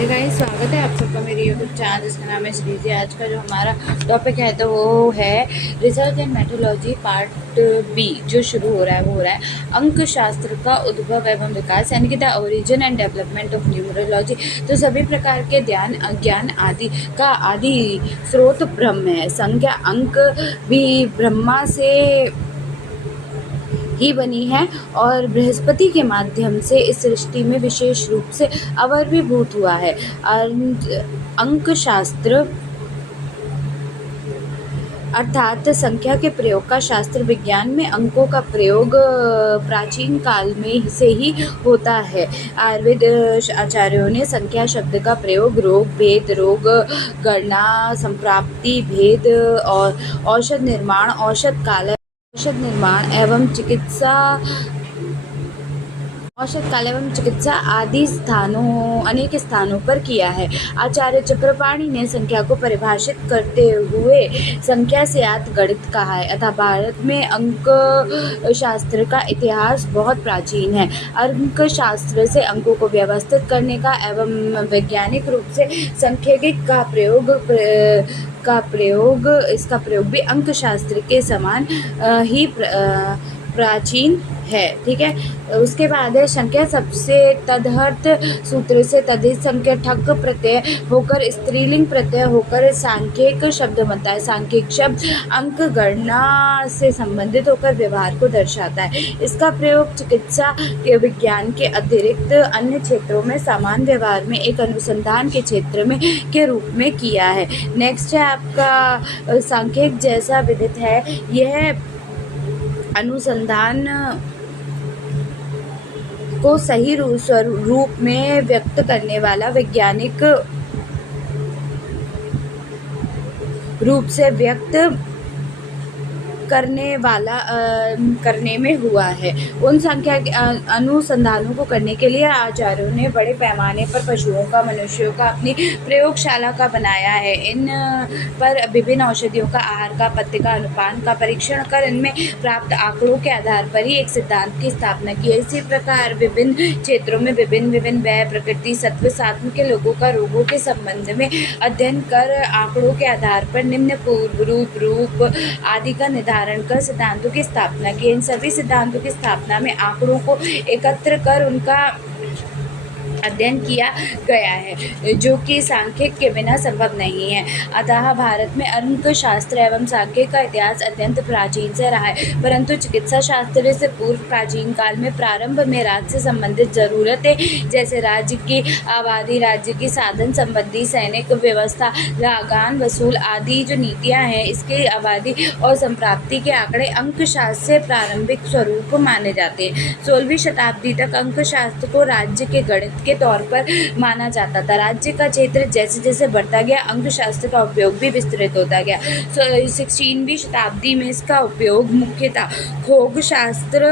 Radhe guys, स्वागत है आप सबका मेरे यूट्यूब चैनल जिसका नाम है श्रीजी। आज का जो हमारा टॉपिक है तो वो है research and methodology part B. जो शुरू हो रहा है वो हो रहा है अंक शास्त्र का उद्भव एवं विकास, यानी कि the origin and development of numerology. तो सभी प्रकार के ज्ञान आदि का आदि स्रोत ब्रह्म है। संख्या अंक भी ब्रह्मा से ही बनी है और बृहस्पति के माध्यम से इस सृष्टि में विशेष रूप से आविर्भूत हुआ है। अंक शास्त्र अर्थात संख्या के प्रयोग का शास्त्र। विज्ञान में अंकों का प्रयोग प्राचीन काल में से ही होता है। आयुर्वेद आचार्यों ने संख्या शब्द का प्रयोग रोग भेद, रोग गणना, संप्राप्ति भेद और औषध निर्माण एवं चिकित्सा आदि अनेक स्थानों पर किया है। आचार्य चक्रपाणि ने संख्या को परिभाषित करते हुए संख्या से आत गणित कहा है। अतः भारत में अंक शास्त्र का इतिहास बहुत प्राचीन है। अंक शास्त्र से अंकों को व्यवस्थित करने का एवं वैज्ञानिक रूप से सांख्यिकी इसका प्रयोग भी अंक शास्त्र के समान ही प्राचीन है। ठीक है। उसके बाद है संख्या सबसे तदर्थ सूत्र से तदित संख्या ठक प्रत्यय होकर स्त्रीलिंग प्रत्यय होकर सांख्यिक शब्द बनता है। सांख्यिक शब्द अंक गणना से संबंधित होकर व्यवहार को दर्शाता है। इसका प्रयोग चिकित्सा के विज्ञान के अतिरिक्त अन्य क्षेत्रों में सामान्य व्यवहार में एक अनुसंधान के क्षेत्र में के रूप में किया है। नेक्स्ट है आपका सांख्यिक जैसा विदित है। यह अनुसंधान को सही रूप में व्यक्त करने वाला वैज्ञानिक रूप से व्यक्त करने में हुआ है। उन संख्या के अनुसंधानों को करने के लिए आचार्यों ने बड़े पैमाने पर पशुओं का, मनुष्यों का अपनी प्रयोगशाला का बनाया है। इन पर विभिन्न औषधियों का, आहार का, पथ्य का, अनुपान का परीक्षण कर इनमें प्राप्त आंकड़ों के आधार पर ही एक सिद्धांत की स्थापना की है। इसी प्रकार विभिन्न क्षेत्रों में विभिन्न व्यय, प्रकृति, सत्व, सात्व के लोगों का रोगों के संबंध में अध्ययन कर आंकड़ों के आधार पर निम्न पूर्व रूप आदि का निर्धारण कर सिद्धांतों की स्थापना की। इन सभी सिद्धांतों की स्थापना में आंकड़ों को एकत्र कर उनका अध्ययन किया गया है, जो कि सांख्यिक के बिना संभव नहीं है। अतः भारत में अंक शास्त्र एवं सांख्यिक का इतिहास अत्यंत प्राचीन से रहा है, परंतु चिकित्सा शास्त्र से पूर्व प्राचीन काल में प्रारंभ में राज्य से संबंधित जरूरतें जैसे राज्य की आबादी, राज्य की साधन संबंधी, सैनिक व्यवस्था, लगान वसूल आदि जो नीतियां हैं, इसकी आबादी और संप्राप्ति के आंकड़े अंक शास्त्र से प्रारंभिक स्वरूप माने जाते हैं। 16वीं शताब्दी तक अंक शास्त्र को राज्य के गणित के तौर पर माना जाता था। राज्य का क्षेत्र जैसे जैसे बढ़ता गया, अंक शास्त्र का उपयोग भी विस्तृत होता गया। 16वीं शताब्दी में इसका उपयोग मुख्यतः खगोल शास्त्र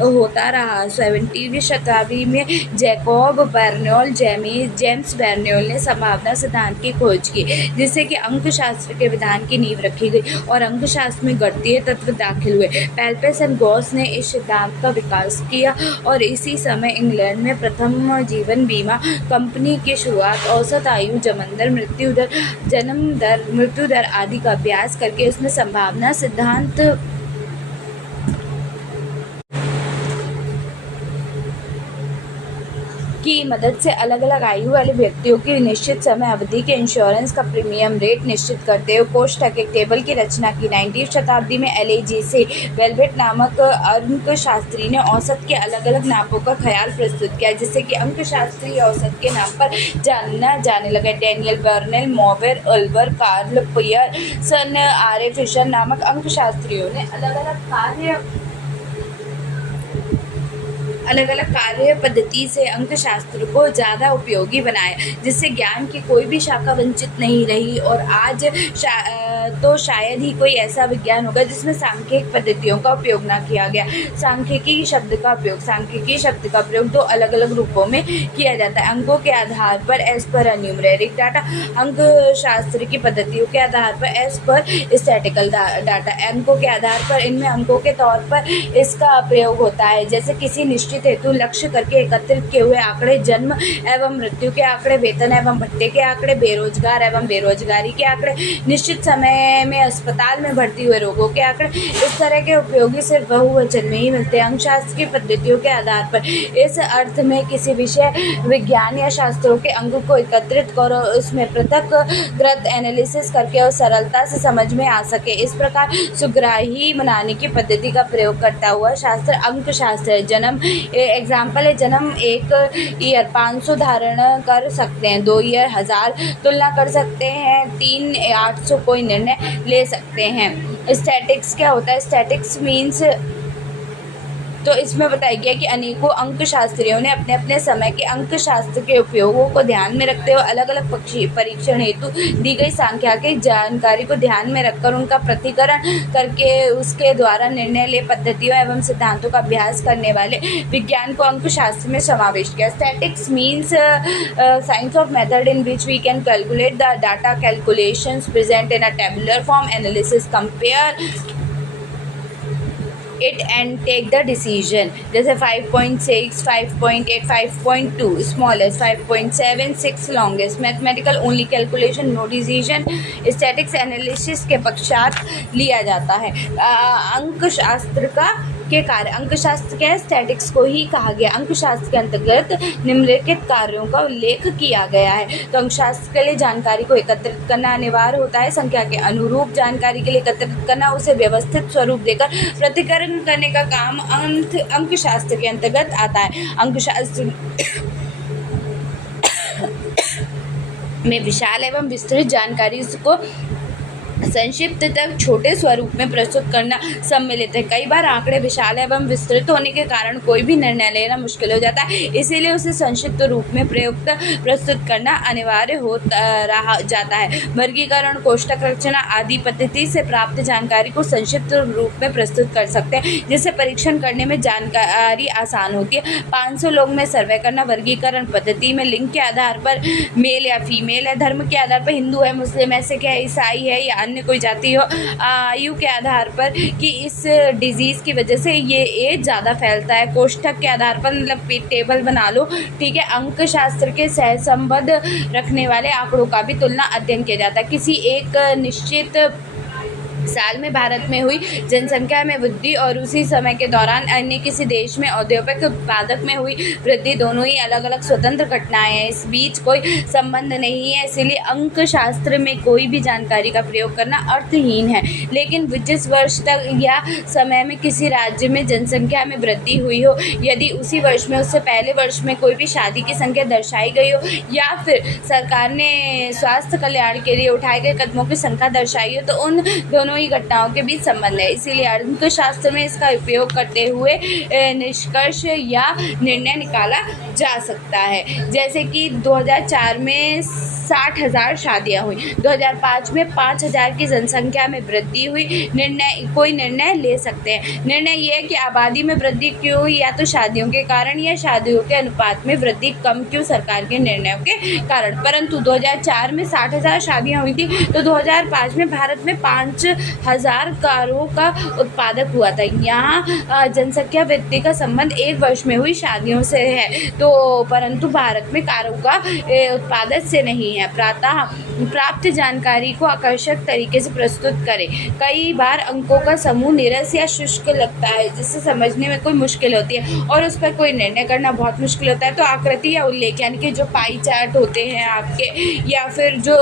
होता रहा। 17वीं शताब्दी में जैकब बर्नौल, जेम्स बर्नौल ने संभावना सिद्धांत की खोज की, जिससे कि अंक शास्त्र के विधान की नींव रखी गई और अंक शास्त्र में गणितीय तत्व दाखिल हुए। पेल्पस एंड गॉस ने इस सिद्धांत का विकास किया और इसी समय इंग्लैंड में प्रथम जीवन बीमा कंपनी की शुरुआत, औसत आयु, जन्म दर, मृत्यु दर आदि का अभ्यास करके उसमें संभावना सिद्धांत की मदद से अलग अलग आयु वाले व्यक्तियों की निश्चित समय अवधि के इंश्योरेंस का प्रीमियम रेट निश्चित करते हुए कोष्ठक एक टेबल की रचना की। 19वीं शताब्दी में LAG से वेल्वेट नामक अंक शास्त्री ने औसत के अलग अलग नापों का ख्याल प्रस्तुत किया, जिससे कि अंक शास्त्रीय औसत के नाम पर जाना जाने लगा। डैनियल बर्नेल, मॉवेर, अल्बर, कार्ल पियरसन, आर.ए. फिशर नामक अंक शास्त्रियों ने अलग अलग कार्य पद्धति से अंक शास्त्र को ज़्यादा उपयोगी बनाया, जिससे ज्ञान की कोई भी शाखा वंचित नहीं रही। और आज तो शायद ही कोई ऐसा विज्ञान होगा जिसमें सांख्यिक पद्धतियों का उपयोग ना किया गया। सांख्यिकी शब्द का प्रयोग दो अलग अलग रूपों में किया जाता है। अंकों के आधार पर एज पर न्यूमेरिक डाटा, अंक शास्त्र की पद्धतियों के आधार पर एज पर स्टैटिकल डाटा। अंकों के आधार पर इनमें अंकों के तौर पर इसका प्रयोग होता है। जैसे किसी निश्चित निश्चित हेतु लक्ष्य करके एकत्रित किए हुए आंकड़े, जन्म एवं मृत्यु के आंकड़े, वेतन एवं भत्ते के आंकड़े, बेरोजगार एवं बेरोजगारी के आंकड़े, निश्चित समय में अस्पताल में भर्ती हुए रोगों के आंकड़े, इस तरह के उपयोगी सिर्फ बहुवचन में ही मिलते हैं। अंकशास्त्र की पद्धतियों के आधार पर इस अर्थ में किसी विषय, विज्ञान या शास्त्रों के अंग को एकत्रित करो, उसमें पृथककृत एनालिसिस करके और सरलता से समझ में आ सके, इस प्रकार सुग्राही बनाने की पद्धति का प्रयोग करता हुआ शास्त्र अंकशास्त्र है। जन्म एग्जाम्पल है, जन्म 1 ईयर 500 धारण कर सकते हैं, 2 ईयर 1000 तुलना कर सकते हैं, 3 800 कोई निर्णय ले सकते हैं। स्टैटिक्स क्या होता है? स्टैटिक्स मीन्स, तो इसमें बताया गया कि अनेकों अंकशास्त्रियों ने अपने अपने समय के अंकशास्त्र के उपयोगों को ध्यान में रखते हुए अलग अलग परीक्षण हेतु दी गई सांख्यिकी जानकारी को ध्यान में रखकर उनका प्रतिकरण करके उसके द्वारा निर्णय ले पद्धतियों एवं सिद्धांतों का अभ्यास करने वाले विज्ञान को अंकशास्त्र में समावेश किया। Statistics means science of method in which we can calculate the data, calculations present in a tabular form, analysis, compare it and take the decision। जैसे 5.6, 5.8, 5.2 smallest, 5.7, 6 longest। Mathematical only calculation, no decision. Statistics analysis के पश्चात लिया जाता है। अंकशास्त्र का के कार्य, अंकशास्त्र के स्टैटिक्स को ही कहा गया। अंकशास्त्र के अंतर्गत निम्नलिखित कार्यों का उल्लेख किया गया है। तो अंकशास्त्र के लिए जानकारी को एकत्रित करना अनिवार्य होता है, संख्या के अनुरूप जानकारी के लिए एकत्रित करना, उसे व्यवस्थित स्वरूप देकर प्रतिकरण करने का काम अंकशास्त्र के अंतर्गत आता है। अंकशास्त्र में विशाल एवं विस्तृत जानकारी को संक्षिप्त तक छोटे स्वरूप में प्रस्तुत करना सम्मिलित है। कई बार आंकड़े विशाल एवं विस्तृत होने के कारण कोई भी निर्णय लेना मुश्किल हो जाता है, इसीलिए उसे संक्षिप्त रूप में प्रस्तुत करना अनिवार्य हो रहा जाता है। वर्गीकरण, कोष्ठक रचना आदि पद्धति से प्राप्त जानकारी को संक्षिप्त रूप में प्रस्तुत कर सकते हैं, जिससे परीक्षण करने में जानकारी आसान होती है। 500 लोग में सर्वे करना, वर्गीकरण पद्धति में लिंग के आधार पर मेल या फीमेल है, धर्म के आधार पर हिंदू है, मुस्लिम है, सिख है, ईसाई है या अन्य कोई जाति हो, आयु के आधार पर कि इस डिजीज़ की वजह से ये एज ज़्यादा फैलता है, कोष्ठक के आधार पर मतलब टेबल बना लो, ठीक है। अंकशास्त्र के सहसंबंध रखने वाले आंकड़ों का भी तुलना अध्ययन किया जाता है। किसी एक निश्चित साल में भारत में हुई जनसंख्या में वृद्धि और उसी समय के दौरान अन्य किसी देश में औद्योगिक उत्पादक में हुई वृद्धि, दोनों ही अलग अलग स्वतंत्र घटनाएं हैं, इस बीच कोई संबंध नहीं है, इसलिए अंकशास्त्र में कोई भी जानकारी का प्रयोग करना अर्थहीन है। लेकिन जिस वर्ष तक या समय में किसी राज्य में जनसंख्या में वृद्धि हुई हो, यदि उसी वर्ष में उससे पहले वर्ष में कोई भी शादी की संख्या दर्शाई गई हो या फिर सरकार ने स्वास्थ्य कल्याण के लिए उठाए गए कदमों की संख्या दर्शाई हो, तो उन दोनों ही घटनाओं के बीच संबंध है। इसीलिए अंकशास्त्र में इसका उपयोग करते हुए निष्कर्ष या निर्णय निकाला जा सकता है। जैसे कि 2004 में 60,000 शादियां हुई, 2005 में 5,000 की जनसंख्या में वृद्धि हुई। कोई निर्णय ले सकते हैं। निर्णय ये है कि आबादी में वृद्धि क्यों हुई, या तो शादियों के कारण या शादियों के अनुपात में वृद्धि कम क्यों, सरकार के निर्णयों के कारण। परंतु 2004 में 60,000 शादियां हुई थी, तो 2005 में भारत में 5,000 कारों का उत्पादक हुआ था। यहाँ जनसंख्या वृद्धि का संबंध एक वर्ष में हुई शादियों से है, तो परंतु भारत में कारों का उत्पादन से नहीं है। प्राप्त जानकारी को आकर्षक तरीके से प्रस्तुत करें। कई बार अंकों का समूह नीरस या शुष्क लगता है, जिससे समझने में कोई मुश्किल होती है और उस पर कोई निर्णय करना बहुत मुश्किल होता है। तो आकृति या उल्लेख, यानी कि जो पाई चार्ट होते हैं आपके, या फिर जो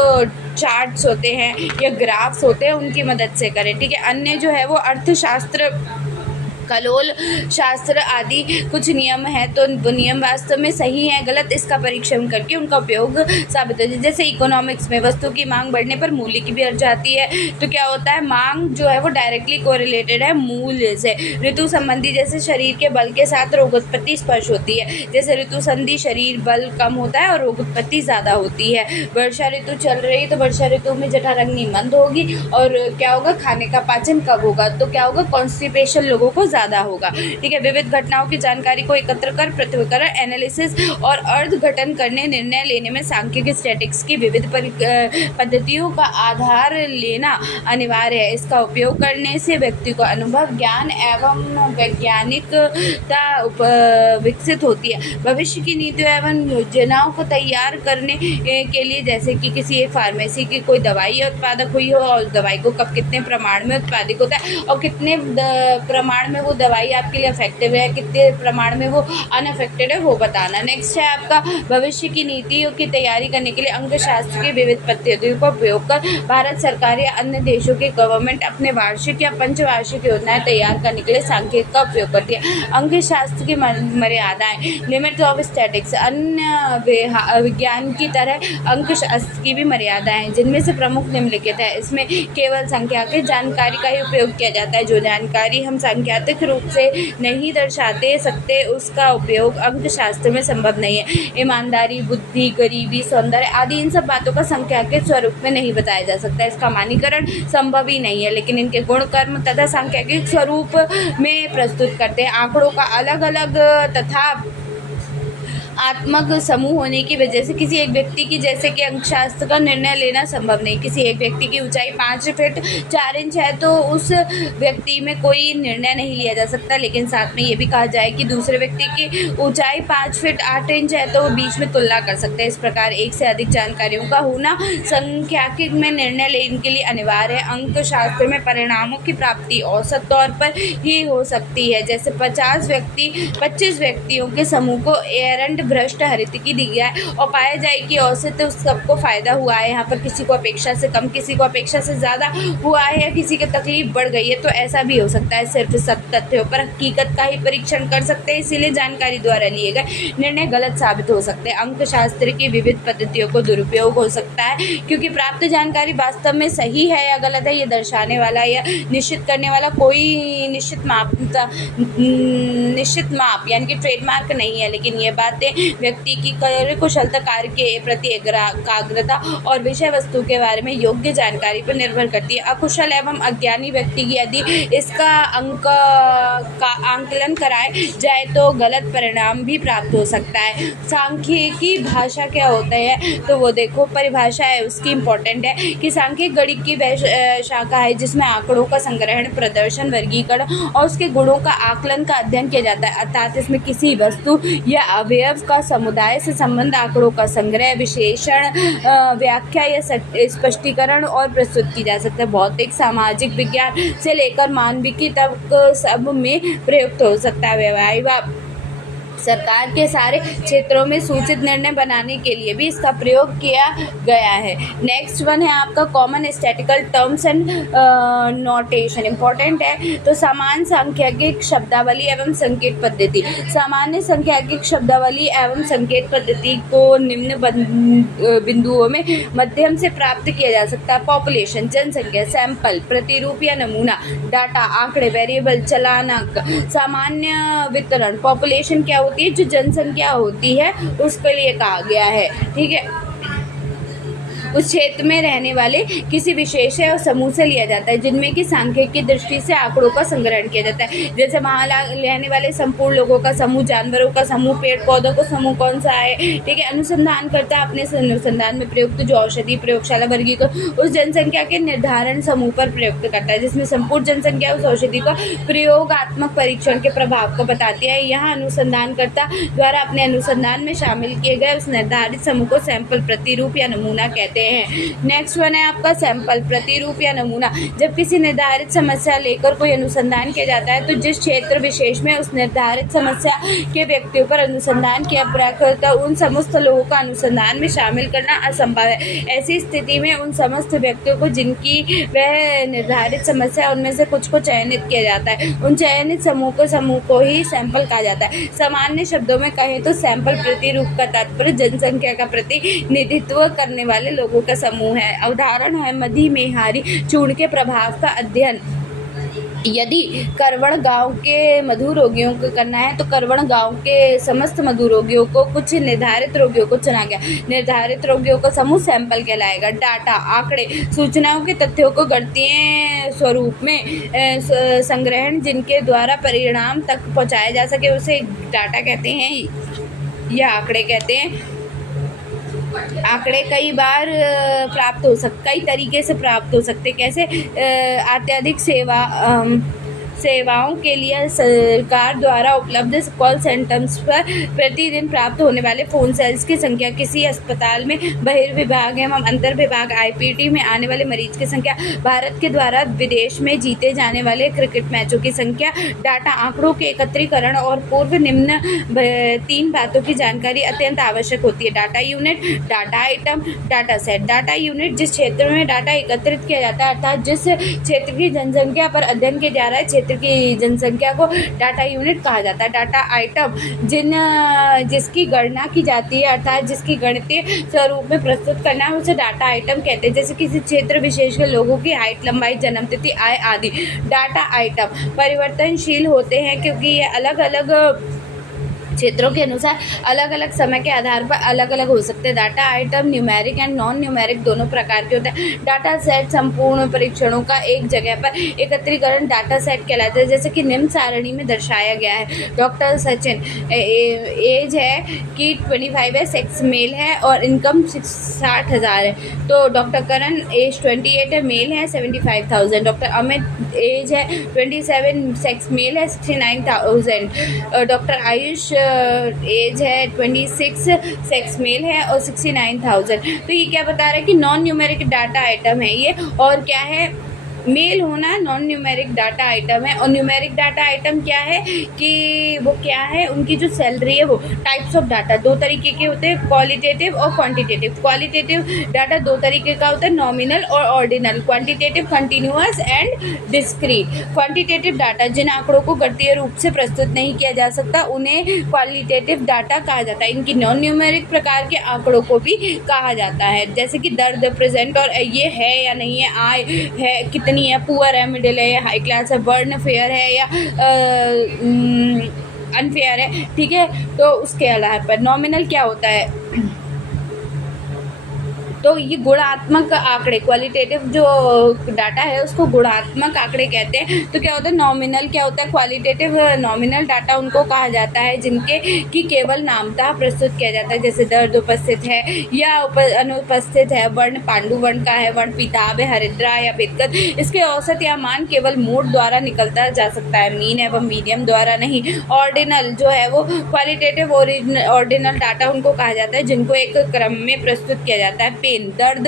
चार्ट्स होते हैं या ग्राफ्स होते हैं, उनकी मदद से करें, ठीक है। अन्य जो है वो अर्थशास्त्र, खगोल शास्त्र आदि कुछ नियम है, तो वो नियम वास्तव में सही है गलत, इसका परीक्षण करके उनका उपयोग साबित होता है। जैसे इकोनॉमिक्स में वस्तु की मांग बढ़ने पर मूल्य की भी बढ़ जाती है, तो क्या होता है, मांग जो है वो डायरेक्टली कोरिलेटेड है मूल्य से। ऋतु संबंधी, जैसे शरीर के बल के साथ रोग उत्पत्ति स्पर्श होती है, जैसे ऋतु संधि शरीर बल कम होता है और रोग उत्पत्ति ज़्यादा होती है। वर्षा ऋतु चल रही है, तो वर्षा ऋतु में जठराग्नि मंद होगी और क्या होगा, खाने का पाचन कब होगा, तो क्या होगा, कॉन्स्टिपेशन लोगों को ज़्यादा होगा। ठीक है, विविध घटनाओं की जानकारी को एकत्र कर पृथक्करण, एनालिसिस और अर्धघटन करने, निर्णय लेने में सांख्यिकी स्टैटिस्टिक्स की विविध पद्धतियों का आधार लेना अनिवार्य है। इसका उपयोग करने से व्यक्ति को अनुभव, ज्ञान एवं वैज्ञानिकता विकसित होती है। भविष्य की नीतियों एवं योजनाओं को तैयार करने के लिए, जैसे कि किसी एक फार्मेसी की कोई दवाई उत्पादक हुई हो और दवाई को कब कितने प्रमाण में उत्पादित होता है और कितने प्रमाण में वो दवाई आपके लिए इफेक्टिव है, कितने प्रमाण में वो अनअफेक्टेड है, वो बताना। नेक्स्ट है आपका भविष्य की नीतियों की तैयारी करने के लिए अंकशास्त्र की विविध पद्धतियों का उपयोग कर भारत सरकार या अन्य देशों की गवर्नमेंट अपने वार्षिक या पंचवार्षिक योजनाएं तैयार करने के लिए सांख्यिकी का उपयोग करती है। अंकशास्त्र की मर्यादाएं, लिमिट्स ऑफ स्टैटिस्टिक्स। अन्य विज्ञान की तरह अंकशास्त्र की भी मर्यादाएं हैं, जिनमें से प्रमुख निम्नलिखित है। इसमें केवल सांख्यिकीय जानकारी का ही उपयोग किया जाता है। जो जानकारी हम सांख्यिकीय रूप से नहीं दर्शाते सकते, उसका उपयोग अंकशास्त्र में संभव नहीं है। ईमानदारी, बुद्धि, गरीबी, सौंदर्य आदि इन सब बातों का सांख्यिकीय स्वरूप में नहीं बताया जा सकता। इसका मानीकरण संभव ही नहीं है, लेकिन इनके गुण, कर्म तथा सांख्यिकीय स्वरूप में प्रस्तुत करते हैं। आंकड़ों का अलग अलग तथा आत्मक समूह होने की वजह से किसी एक व्यक्ति की, जैसे कि अंकशास्त्र का निर्णय लेना संभव नहीं। किसी एक व्यक्ति की ऊंचाई 5 फीट 4 इंच है तो उस व्यक्ति में कोई निर्णय नहीं लिया जा सकता, लेकिन साथ में ये भी कहा जाए कि दूसरे व्यक्ति की ऊंचाई 5 फीट 8 इंच है तो वो बीच में तुलना कर सकते हैं। इस प्रकार एक से अधिक जानकारियों का होना सांख्यिकी में निर्णय लेने के लिए अनिवार्य है। अंकशास्त्र में परिणामों की प्राप्ति औसत तौर पर ही हो सकती है। जैसे 25 व्यक्तियों के समूह को एरंड भ्रष्ट हरितकी दी गया है और पाया जाए कि औसत उस सबको फायदा हुआ है, यहाँ पर किसी को अपेक्षा से कम, किसी को अपेक्षा से ज़्यादा हुआ है या किसी की तकलीफ बढ़ गई है, तो ऐसा भी हो सकता है। सिर्फ सब तथ्यों पर हकीकत का ही परीक्षण कर सकते हैं, इसीलिए जानकारी द्वारा लिए गए निर्णय गलत साबित हो सकते हैं। अंकशास्त्र की विविध पद्धतियों को दुरुपयोग हो सकता है, क्योंकि प्राप्त जानकारी वास्तव में सही है या गलत है, ये दर्शाने वाला या निश्चित करने वाला कोई निश्चित माप यानी कि ट्रेडमार्क नहीं है। लेकिन ये बातें व्यक्ति की कुशलता, कार्य के प्रति एकाग्रता और विषय वस्तु के बारे में योग्य जानकारी पर निर्भर करती है। अकुशल एवं अज्ञानी व्यक्ति की यदि इसका आंकलन कराए जाए तो गलत परिणाम भी प्राप्त हो सकता है। सांख्यिकी भाषा क्या होता है, तो वो देखो परिभाषा है उसकी इम्पोर्टेंट है कि सांख्यिक गणित की वह शाखा है जिसमें आंकड़ों का संग्रहण, प्रदर्शन, वर्गीकरण और उसके गुणों का आकलन का अध्ययन किया जाता है। अर्थात इसमें किसी वस्तु या अवयव का समुदाय से संबंध, आंकड़ों का संग्रह, विश्लेषण, व्याख्या या स्पष्टीकरण और प्रस्तुत की जा सकता है। भौतिक, सामाजिक विज्ञान से लेकर मानविकी तक सब में प्रयुक्त हो सकता है। व्यवहार सरकार के सारे क्षेत्रों में सूचित निर्णय बनाने के लिए भी इसका प्रयोग किया गया है। नेक्स्ट वन है आपका common statistical terms and notation, important है। तो सामान्य सांख्यिकीय शब्दावली एवं संकेत पद्धति। सामान्य सांख्यिकीय शब्दावली एवं संकेत पद्धति को निम्न बिंदुओं में मध्यम से प्राप्त किया जा सकता है। पॉपुलेशन, जनसंख्या, सैंपल, प्रतिरूप या नमूना, डाटा, आंकड़े, वेरिएबल, चलानक। सामान्य वितरण, पॉपुलेशन क्या होती है, जो जनसंख्या होती है उसके लिए कहा गया है। ठीक है, उस क्षेत्र में रहने वाले किसी विशेष और समूह से लिया जाता है जिनमें कि सांख्यिकी की दृष्टि से आंकड़ों का संग्रहण किया जाता है। जैसे वहाँ रहने वाले संपूर्ण लोगों का समूह, जानवरों का समूह, पेड़ पौधों का समूह कौन सा है। ठीक है, अनुसंधान करता अपने अनुसंधान में प्रयुक्त जो औषधि, प्रयोगशाला वर्गीकरण उस जनसंख्या के निर्धारण समूह पर प्रयुक्त करता है, जिसमें संपूर्ण जनसंख्या उस औषधि का प्रयोगात्मक परीक्षण के प्रभाव को बताती है। यहाँ अनुसंधानकर्ता द्वारा अपने अनुसंधान में शामिल किए गए उस निर्धारित समूह को सैंपल, प्रतिरूप या नमूना कहते हैं। नेक्स्ट वन है आपका सैंपल, प्रतिरूप या नमूना। जब किसी निर्धारित समस्या लेकर कोई अनुसंधान किया जाता है तो जिस क्षेत्र विशेष में उस निर्धारित समस्या के व्यक्तियों पर अनुसंधान किया प्रकृत उन समस्त लोगों का अनुसंधान में शामिल करना असंभव है। ऐसी स्थिति में उन समस्त व्यक्तियों को जिनकी वह निर्धारित समस्या उनमें से कुछ को चयनित किया जाता है। उन चयनित समूह को ही सैंपल कहा जाता है। सामान्य शब्दों में कहें तो सैंपल प्रतिरूप का तात्पर्य जनसंख्या का प्रतिनिधित्व करने वाले लोगों का समूह है। उदाहरण है मधुमेहारी चूर्ण के प्रभाव का अध्ययन, यदि करवण गांव के मधु रोगियों को करना है तो करवण गांव के समस्त मधु रोगियों को कुछ निर्धारित रोगियों को चुना गया। निर्धारित रोगियों का समूह सैंपल कहलाएगा। डाटा, आंकड़े, सूचनाओं के तथ्यों को गणितीय स्वरूप में संग्रहण जिनके द्वारा परिणाम तक पहुंचाया जा सके उसे डाटा कहते हैं या आंकड़े कहते हैं। आंकड़े कई बार कई तरीके से प्राप्त हो सकते। कैसे? अत्यधिक सेवाओं के लिए सरकार द्वारा उपलब्ध कॉल सेंटर्स पर प्रतिदिन प्राप्त होने वाले फ़ोन सेल्स की संख्या, किसी अस्पताल में बहिर्विभाग एवं अंतर विभाग IPT में आने वाले मरीज की संख्या, भारत के द्वारा विदेश में जीते जाने वाले क्रिकेट मैचों की संख्या। डाटा, आंकड़ों के एकत्रीकरण और पूर्व निम्न 3 बातों की जानकारी अत्यंत आवश्यक होती है। Data unit, data item, data set. Data unit जिस क्षेत्र में डाटा एकत्रित किया जाता है, अर्थात जिस क्षेत्र की जनसंख्या पर अध्ययन किया जा रहा है, क्षेत्र की जनसंख्या को डाटा यूनिट कहा जाता है। डाटा आइटम जिसकी गणना की जाती है, अर्थात जिसकी गणितीय स्वरूप में प्रस्तुत करना है, उसे डाटा आइटम कहते हैं। जैसे किसी क्षेत्र विशेष के लोगों की हाइट, लंबाई, जन्मतिथि, आय आदि। डाटा आइटम परिवर्तनशील होते हैं क्योंकि ये अलग अलग क्षेत्रों के अनुसार अलग अलग समय के आधार पर अलग अलग हो सकते हैं। Data item numeric and non numeric दोनों प्रकार के होते हैं। डाटा सेट संपूर्ण परीक्षणों का एक जगह पर एकत्रीकरण डाटा सेट कहलाता है, जैसे कि निम्न सारणी में दर्शाया गया है। डॉक्टर सचिन, एज है कि 25 है, सेक्स मेल है और इनकम 60,000 है। तो डॉक्टर करण एज 28 है, मेल है, 75,000। डॉक्टर अमित एज है 27, सेक्स मेल है, 69,000। डॉक्टर आयुष एज है 26, सेक्स मेल है और 69,000। तो ये क्या बता रहा है कि नॉन न्यूमेरिक डाटा आइटम है ये। और क्या है? मेल होना नॉन न्यूमेरिक डाटा आइटम है। और न्यूमेरिक डाटा आइटम क्या है कि वो क्या है, उनकी जो सैलरी है वो टाइप्स ऑफ डाटा 2 तरीके के होते हैं, क्वालिटेटिव और क्वांटिटेटिव। क्वालिटेटिव डाटा 2 तरीके का होता है, नॉमिनल और ordinal. Quantitative continuous and discrete. Quantitative data जिन आंकड़ों को गणितीय रूप से प्रस्तुत नहीं किया जा सकता उन्हें क्वालिटेटिव डाटा कहा जाता है। इनकी नॉन न्यूमेरिक प्रकार के आंकड़ों को भी कहा जाता है, जैसे कि दर्द, प्रेजेंट और ये है या नहीं है, आय है कितनी है, पुअर है, मिडिल है या हाई क्लास है, बर्न फेयर है या अनफेयर है। ठीक है, तो उसके आधार पर नॉमिनल क्या होता है तो ये गुणात्मक आंकड़े, क्वालिटेटिव जो डाटा है उसको गुणात्मक आंकड़े कहते हैं। तो क्या होता है? नॉमिनल क्या होता है? क्वालिटेटिव नॉमिनल डाटा उनको कहा जाता है जिनके की केवल नामतः प्रस्तुत किया जाता है, जैसे दर्द उपस्थित है या अनुपस्थित है, वर्ण पांडु वर्ण का है, वर्ण पीताभ है, हरिद्रा या बेदकत। इसके औसत या मान केवल मोड द्वारा निकलता जा सकता है, मीन एवं मीडियम द्वारा नहीं। ऑर्डिनल जो है वो क्वालिटेटिव ऑर्डिनल डाटा उनको कहा जाता है जिनको एक क्रम में प्रस्तुत किया जाता है। दर्द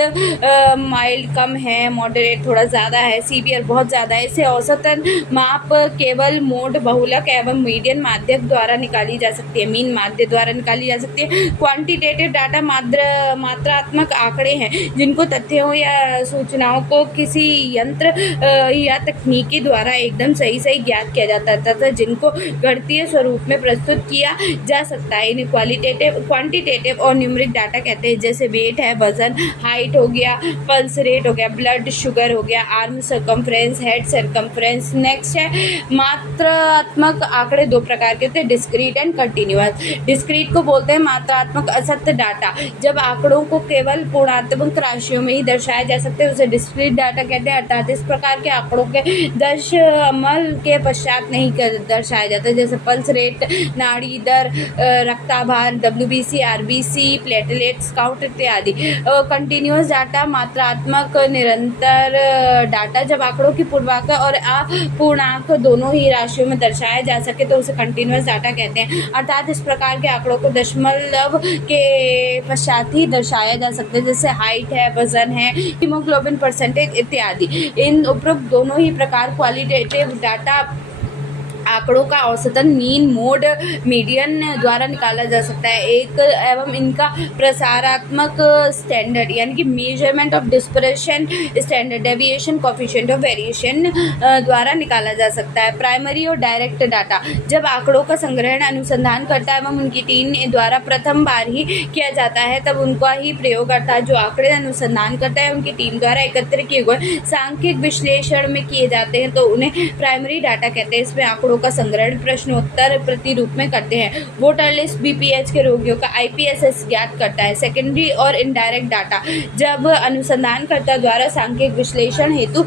माइल्ड कम है, मॉडरेट थोड़ा ज़्यादा है, सीवियर बहुत ज़्यादा है। इसे औसतन माप केवल मोड, बहुलक एवं मीडियन माध्यक द्वारा निकाली जा सकती है, मीन माध्य द्वारा निकाली जा सकती है। क्वांटिटेटिव डाटा मात्रात्मक आंकड़े हैं जिनको तथ्यों या सूचनाओं को किसी यंत्र या तकनीकी द्वारा एकदम सही ज्ञात किया जाता है तथा जिनको गणितीय स्वरूप में प्रस्तुत किया जा सकता है। इन्हें क्वांटिटेटिव और न्यूमेरिक डाटा कहते हैं, जैसे वेट है, वजन, हाइट हो गया, पल्स रेट हो गया, ब्लड शुगर हो गया, arm circumference, head circumference. Next है मात्रात्मक आंकड़े 2 प्रकार के होते हैं, डिस्क्रीट एंड कंटिन्यूअस। डिस्क्रीट को बोलते हैं मात्रात्मक असत्य डाटा, जब आंकड़ों को केवल पूर्णात्मक राशियों में ही दर्शाया जा सकते हैं उसे डिस्क्रीट डाटा कहते हैं, अर्थात इस प्रकार के आंकड़ों के दशमलव के पश्चात नहीं दर्शाया जाता, जैसे पल्स रेट, नाड़ी दर, रक्ताभार, WBC, RBC, प्लेटलेट्स काउंट इत्यादि। कंटिन्यूअस डाटा मात्रात्मक निरंतर डाटा, जब आंकड़ों की पूर्णांक और अपूर्णांक दोनों ही राशियों में दर्शाया जा सके तो उसे कंटिन्यूअस डाटा कहते हैं, अर्थात इस प्रकार के आंकड़ों को दशमलव के पश्चात ही दर्शाया जा सकता है, जैसे हाइट है, वजन है, हीमोग्लोबिन परसेंटेज इत्यादि। इन उपरोक्त दोनों ही प्रकार क्वालिटेटिव डाटा आंकड़ों का औसतन मीन मोड मीडियन द्वारा निकाला जा सकता है। एक एवं इनका प्रसारात्मक स्टैंडर्ड यानी कि measurement of dispersion standard deviation coefficient of variation द्वारा निकाला जा सकता है। प्राइमरी और डायरेक्ट डाटा, जब आंकड़ों का संग्रहण अनुसंधान करता है एवं उनकी टीम द्वारा प्रथम बार ही किया जाता है तब उनका ही प्रयोग अर्थात जो आंकड़े अनुसंधान करता है उनकी टीम द्वारा एकत्र किए गए सांख्यिक विश्लेषण में किए जाते हैं तो उन्हें प्राइमरी डाटा कहते हैं। इसमें आंकड़ों का संग्रहण प्रश्नोत्तर प्रतिरूप में करते हैं। वोटर लिस्ट बीपीएच के रोगियों का आईपीएसएस ज्ञात करता है। सेकेंडरी और इनडायरेक्ट डाटा, जब अनुसंधानकर्ता द्वारा सांख्यिक विश्लेषण हेतु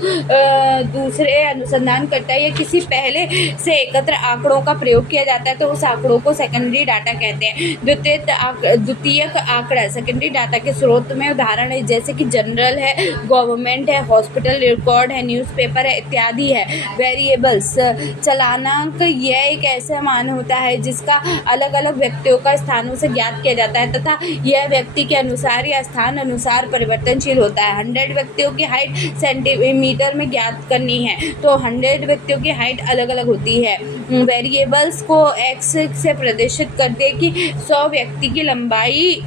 दूसरे अनुसंधानकर्ता या किसी पहले से एकत्र आंकड़ों का प्रयोग किया जाता है तो उस आंकड़ों को सेकेंडरी डाटा कहते हैं। द्वितीयक आंकड़ा सेकेंडरी डाटा के स्रोत में उदाहरण है जैसे कि जनरल है, गवर्नमेंट है, हॉस्पिटल रिकॉर्ड है, न्यूज़पेपर है इत्यादि है। वेरिएबल्स, चलानांक, यह एक ऐसा मान होता है जिसका अलग अलग व्यक्तियों का स्थानों से ज्ञात किया जाता है तथा यह व्यक्ति के अनुसार या स्थान अनुसार परिवर्तनशील होता है। 100 व्यक्तियों की हाइट सेंटीमीटर में ज्ञात करनी है तो 100 व्यक्तियों की हाइट अलग अलग होती है। वेरिएबल्स को एक्स से प्रदर्शित करके कि 100 व्यक्ति की लंबाई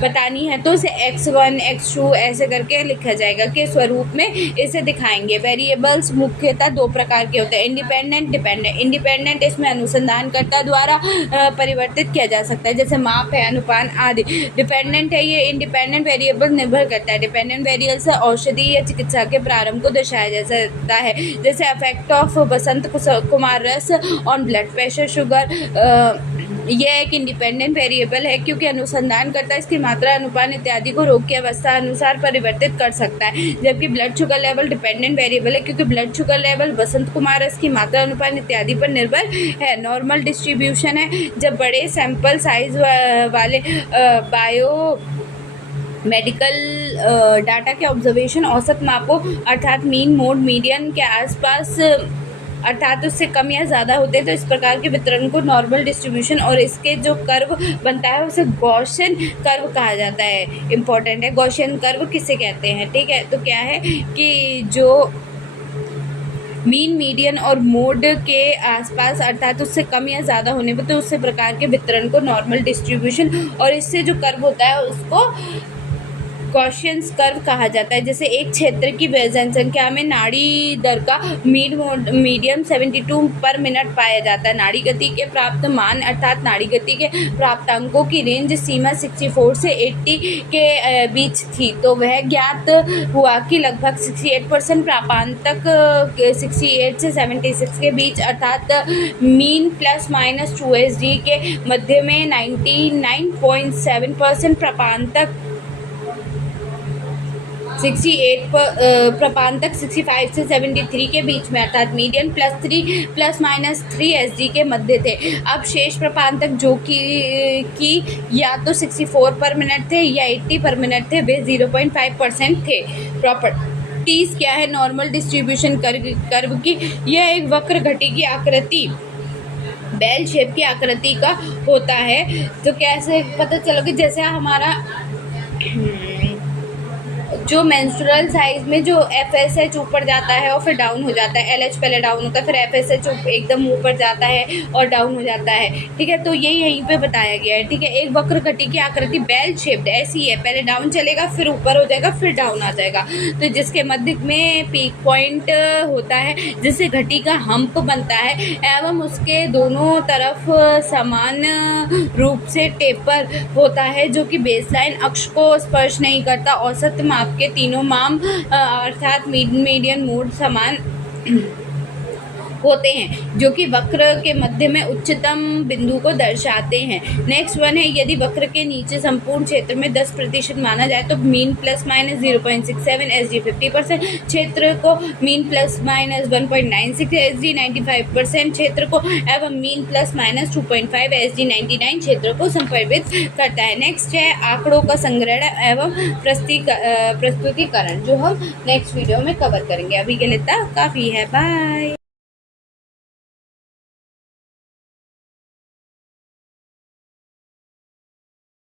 बतानी है तो इसे x1 x2 ऐसे करके लिखा जाएगा के स्वरूप में इसे दिखाएंगे। वेरिएबल्स मुख्यतः दो प्रकार के होते हैं, इंडिपेंडेंट, डिपेंडेंट। इंडिपेंडेंट इसमें अनुसंधानकर्ता द्वारा परिवर्तित किया जा सकता है जैसे माप है, अनुपान आदि। डिपेंडेंट है ये इंडिपेंडेंट वेरिएबल निर्भर करता है। डिपेंडेंट वेरिएबल से औषधि या चिकित्सा के प्रारंभ को दर्शाया जा सकता है जैसे अफेक्ट ऑफ बसंत कुमार रस ऑन ब्लड प्रेशर शुगर। यह एक इंडिपेंडेंट वेरिएबल है क्योंकि अनुसंधान करता इसकी मात्रा, अनुपान इत्यादि को रोग की अवस्था अनुसार परिवर्तित कर सकता है। जबकि blood sugar level dependent variable है क्योंकि blood sugar level Basant Kumar रस की मात्रा, अनुपान इत्यादि पर निर्भर है। नॉर्मल डिस्ट्रीब्यूशन है जब बड़े सैंपल साइज वाले बायो मेडिकल डाटा के ऑब्जर्वेशन औसत मापों अर्थात मीन मोड मीडियन के आसपास अर्थात उससे कम या ज़्यादा होते हैं तो इस प्रकार के वितरण को नॉर्मल डिस्ट्रीब्यूशन और इसके जो कर्व बनता है उसे गॉसियन कर्व कहा जाता है। इम्पॉर्टेंट है, गॉसियन कर्व किसे कहते हैं, ठीक है। तो क्या है कि जो मीन मीडियन और मोड के आसपास अर्थात उससे कम या ज़्यादा होने पर तो उससे प्रकार के वितरण को नॉर्मल डिस्ट्रीब्यूशन और इससे जो कर्व होता है उसको गॉसियन कर्व कहा जाता है। जैसे एक क्षेत्र की जनसंख्या में नाड़ी दर का मीडियम 72 पर मिनट पाया जाता है। नाड़ी गति के प्राप्त मान अर्थात नाड़ी गति के प्राप्तांकों की रेंज सीमा 64 से 80 के बीच थी तो वह ज्ञात हुआ कि लगभग 68% प्रापांतक 68 से 76 के बीच अर्थात मीन ±2 के मध्य में 99.7% प्रापांतक 65 से 73 के बीच में अर्थात मीडियन ±3 एसडी के मध्य थे। अब शेष प्रपांतक जो कि या तो 64 पर मिनट थे या 80 पर मिनट थे वे 0.5% थे। प्रॉपर्टीज क्या है नॉर्मल डिस्ट्रीब्यूशन कर्व की? यह एक वक्र घटी की आकृति बेल शेप की आकृति का होता है। तो कैसे पता चला कि जैसे हमारा जो मेंस्ट्रुअल साइज में जो FSH ऊपर जाता है और फिर डाउन हो जाता है, LH पहले डाउन होता है फिर FSH एकदम ऊपर जाता है और डाउन हो जाता है, ठीक है। तो ये यहीं पे बताया गया है, ठीक है। एक वक्र घटी की आकृति बेल शेप्ड ऐसी है, पहले डाउन चलेगा फिर ऊपर हो जाएगा फिर डाउन आ जाएगा। तो जिसके मध्य में पीक पॉइंट होता है जिससे घटी का हम्प बनता है एवं उसके दोनों तरफ समान रूप से टेपर होता है जो कि बेसलाइन अक्ष को स्पर्श नहीं करता। औसत माप के तीनों माम अर्थात मीडियन मोड समान होते हैं जो कि वक्र के मध्य में उच्चतम बिंदु को दर्शाते हैं। नेक्स्ट वन है यदि वक्र के नीचे संपूर्ण क्षेत्र में 10% माना जाए तो मीन ±0.67 एसडी 50%, क्षेत्र को मीन ±1.96 एसडी 95% क्षेत्र को एवं मीन ±2.5 एसडी 99 क्षेत्र को संदर्भित करता है। नेक्स्ट है आंकड़ों का संग्रहण एवं प्रस्तुतिकरण जो हम नेक्स्ट वीडियो में कवर करेंगे। अभी के लिए काफ़ी है, बाय।